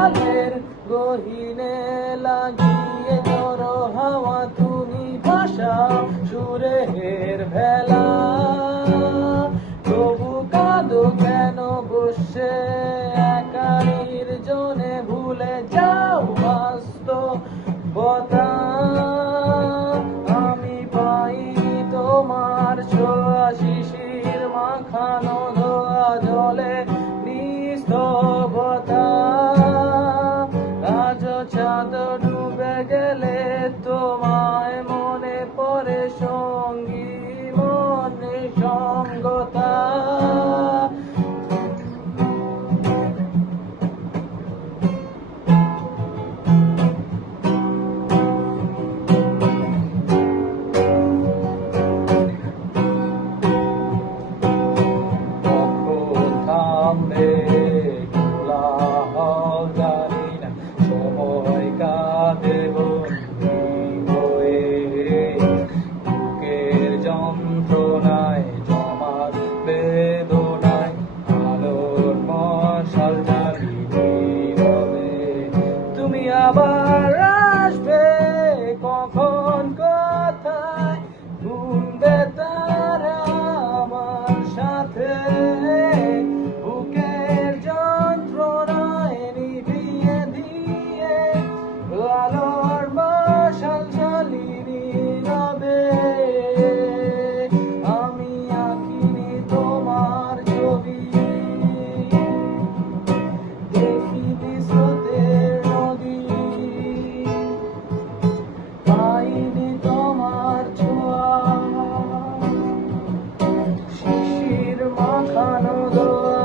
কালের গহীনে লাগিয়ে ধরো হাওয়া তুমি ভাষা সুরের ভেলা। তবু কাঁদো কেন বসে একা নির্জনে, ভুলে যাও বাস্তবতা। আমি পাইনি তোমার ছোঁয়া, শিশির মাখানো ধোয়া জলে নিস্তবতা। আজ চাঁদ ডুবে গেলে তোমায় মনে পড়ে, সঙ্গী মনে সঙ্গতা। থামবে কোলাহল জানি না, সময় কাঁদে বন্দী হয়ে বুকের যন্ত্রণায় জমাট বেদনায়। আলোর মশাল জ্বালি নীরবে, তুমি আবার আসবে কখন, কোথায় ঘুমবে তারা আমার সাথে। বুকের যন্ত্রণায় নিভিয়ে দিয়ে আলোর মশাল জ্বালি নীরবে। আমি আঁকিনি তোমার ছবি, দেখিনি স্রোতের নদী, পাইনি তোমার ছোঁয়া, শিশির মাখানো দোয়া।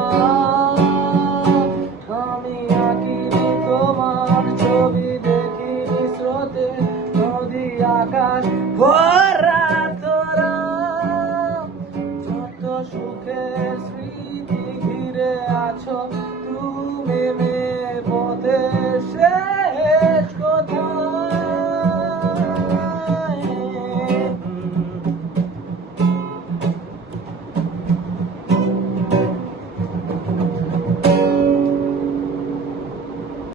আমি আঁকিনি তোমার ছবি, দেখিনি স্রোতে নদী, আকাশ ভরা তোরা। যত সুখের স্মৃতি ঘিরে আছো